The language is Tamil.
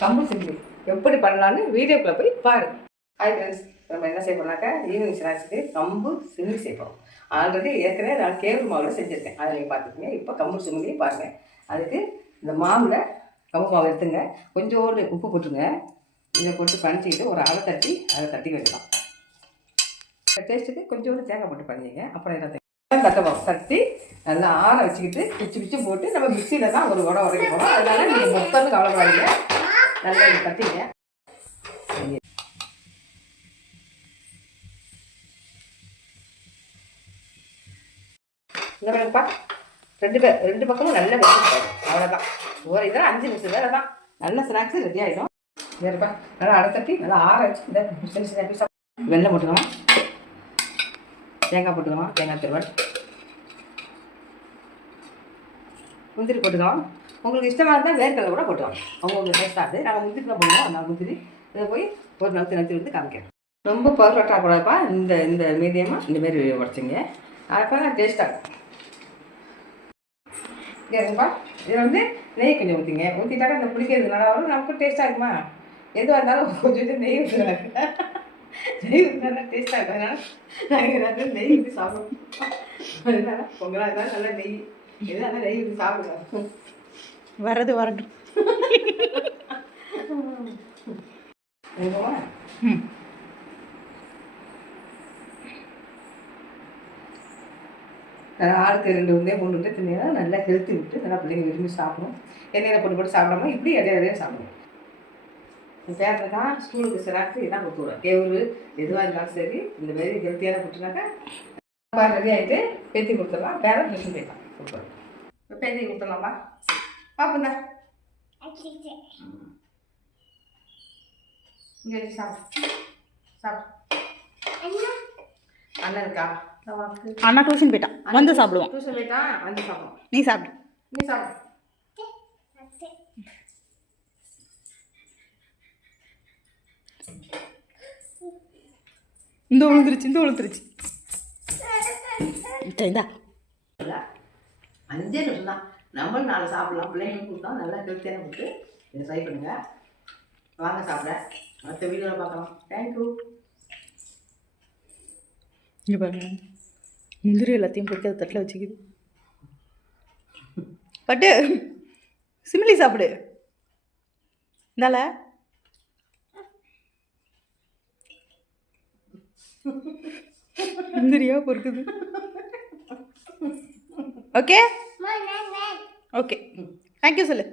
கம்பு சிமிலி எப்படி பண்ணலான்னு வீடியோக்குள்ளே போய் பாருங்கள். ஹாய் ஃப்ரெண்ட்ஸ், நம்ம என்ன செய்ய போனாக்கா ஈவினிங் ஸ்நாக்ஸுக்கு கம்பு சிமிலி செய்வோம். ஆல்ரெடி ஏற்கனவே நான் கேவுரு மாவில் செஞ்சுருக்கேன், அதை நீங்கள் பார்த்துக்கங்க. இப்போ கம்பு சிமிலி பாருங்கள். அதுக்கு இந்த மாவில் கம்பு மாவு எடுத்துங்க, கொஞ்சோண்டு உப்பு போட்டுருங்க. இதை போட்டு பணிச்சிக்கிட்டு ஒரு அதை தட்டி வைக்கலாம். டேஸ்ட்டுக்கு கொஞ்சோண்டு தேங்காய் போட்டு பண்ணிங்க. அப்புறம் என்ன தட்டை தட்டி நல்லா ஆற வச்சுக்கிட்டு பிச்சு போட்டு நம்ம மிக்சியில் தான் ஒரு உரம் உரைக்க போகிறோம். அதனால நீங்கள் மொத்தம்னு கவலைப்படாதீங்க, நல்லா தட்டிங்க. இந்த வேலைப்பா ரெண்டு பக்கமும் நல்லா வெட்டிப்பாரு, அவ்வளோதான். ஒரு இதில் 5 நிமிஷம் வேலை தான், நல்ல ஸ்நாக்ஸு ரெடி ஆகிடும். சரிப்பா, நல்லா அடை தட்டி நல்லா ஆற வச்சு இந்த சின்ன சின்ன பீஸாக வெள்ளம் போட்டுக்கலாம், தேங்காய் போட்டுக்கலாம், தேங்காய் திருவல், முந்திரி போட்டுக்கலாம். உங்களுக்கு இஷ்டமாக இருந்தால் வேர்க்கடலை கூட போட்டுக்கலாம், அவங்களுக்கு டேஸ்ட்டாக இருக்குது. நாங்கள் முந்திரி தான் போடுவோம். அந்த முந்திரி இதை போய் ஒரு நகர்த்தி வந்து காமிக்கிறேன். ரொம்ப பர்ஃபெக்டாக கூடாதுப்பா, இந்த மீடியமாக இந்தமாரி உடச்சிங்க, அப்போ தான் டேஸ்ட்டாக இருக்கும். சரிங்கப்பா, இதில் வந்து நெய் கொஞ்சம் ஊற்றிங்க. ஊற்றிட்டாக்கா இந்த பிடிக்கிறது நல்லா வரும், நமக்கும் டேஸ்ட்டாக இருக்குமா. எதுவாக இருந்தாலும் கொஞ்சம் நெய் ஊற்றுறாங்க, நெய் ஊற்றினா டேஸ்ட்டாக இருக்கும். அதனால் நாங்கள் நெய் ஊற்றி சாப்பிடுவோம். அதனால பொங்கலாக இருந்தாலும் நல்லா நெய் எதாவது நெய் ஊற்றி சாப்பிடுவோம். வரட்டும். ஆளுக்கு 2 உருண்டை 3 உருண்டை தின்னா நல்லா ஹெல்த்தி விட்டு நல்லா பிள்ளைங்க விரும்பி சாப்பிடும். எண்ணெயில் போட்டு சாப்பிடாம இப்படி இடையிடையே சாப்பிடுவோம். பேரில் தான் ஸ்கூலுக்கு ஸ்நாக்ஸ் இதான் கொடுத்துருவோம். கேவுரு எதுவாக இருந்தாலும் சரி, இந்த மாதிரி ஹெல்த்தியான கொடுத்துனாக்கா ரெடி ஆகிட்டு பேத்தி கொடுத்துடலாம். பேரை மிஷின் போய்க்கலாம் கொடுத்துருவோம். இப்போ பேத்தி கொடுத்துடலாமா பாப்பா, இங்கே வச்சு சாப்பிடு. அண்ணன் இருக்கா? அண்ணா டியூஷன் போயிட்டான், வந்து சாப்பிடுவான். டியூஷன் போயிட்டான், வந்து சாப்பிடுவோம். நீ சாப்பிடு. இந்த விழுந்துருச்சு இந்தா 5 நிமிஷம் தான், நம்மளும் 4 சாப்பிடலாம். பிள்ளைங்களுக்கு கொடுத்தா நல்லா ஹெல்த்தியான கொடுத்து இதை ட்ரை பண்ணுங்க. வாங்க சாப்பிட, அடுத்த வீடியோவில் பார்க்கலாம். தேங்க்யூ. இங்கே பாருங்க, முந்திரி எல்லாத்தையும் போட்டு அதை தட்டில் வச்சுக்கிது. பட்டு சிமிலி சாப்பிடு. இந்தால முந்திரியா பொறுக்குது. ஓகே தேங்க்யூ சொல்லு.